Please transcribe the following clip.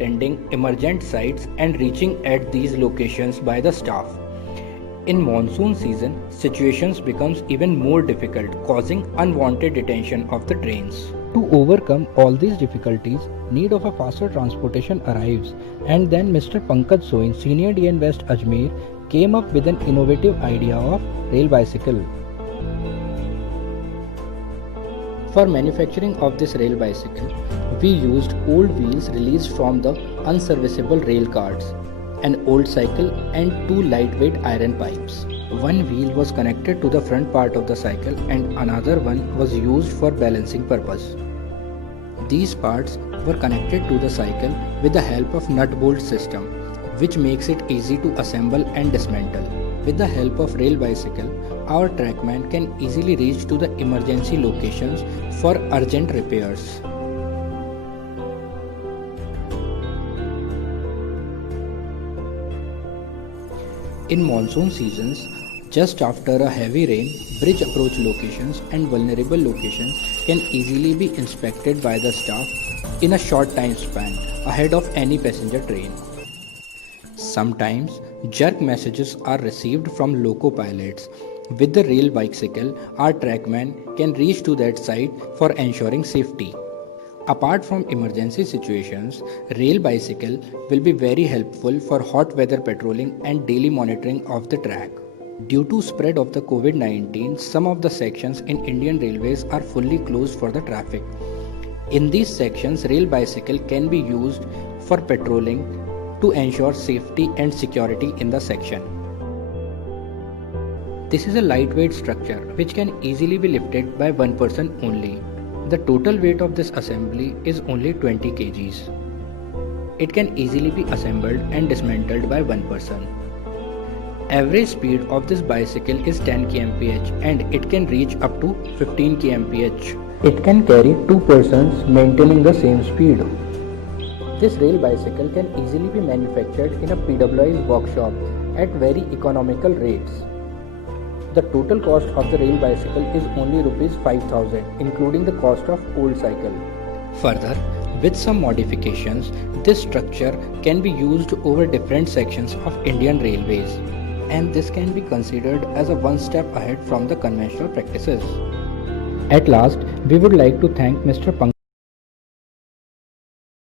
attending emergent sites and reaching at these locations by the staff. In monsoon season, situations becomes even more difficult, causing unwanted detention of the trains. To overcome all these difficulties, need of a faster transportation arrives, and then Mr. Pankaj Soin, Senior DN West Ajmer, came up with an innovative idea of rail bicycle. For manufacturing of this rail bicycle, we used old wheels released from the unserviceable rail cars, an old cycle and two lightweight iron pipes. One wheel was connected to the front part of the cycle and another one was used for balancing purpose. These parts were connected to the cycle with the help of nut bolt system, which makes it easy to assemble and dismantle. With the help of rail bicycle, our trackman can easily reach to the emergency locations for urgent repairs. In monsoon seasons, just after a heavy rain, bridge approach locations and vulnerable locations can easily be inspected by the staff in a short time span ahead of any passenger train. Sometimes, jerk messages are received from loco pilots. With the rail bicycle, our trackman can reach to that site for ensuring safety. Apart from emergency situations, rail bicycle will be very helpful for hot weather patrolling and daily monitoring of the track. Due to spread of the COVID-19, some of the sections in Indian Railways are fully closed for the traffic. In these sections, rail bicycle can be used for patrolling to ensure safety and security in the section. This is a lightweight structure which can easily be lifted by one person only. The total weight of this assembly is only 20 kgs. It can easily be assembled and dismantled by one person. Average speed of this bicycle is 10 kmph and it can reach up to 15 kmph. It can carry two persons maintaining the same speed. This rail bicycle can easily be manufactured in a PWI's workshop at very economical rates. The total cost of the rail bicycle is only Rs 5,000, including the cost of old cycle. Further, with some modifications, this structure can be used over different sections of Indian Railways, and this can be considered as a one step ahead from the conventional practices. At last, we would like to thank Mr. Pankaj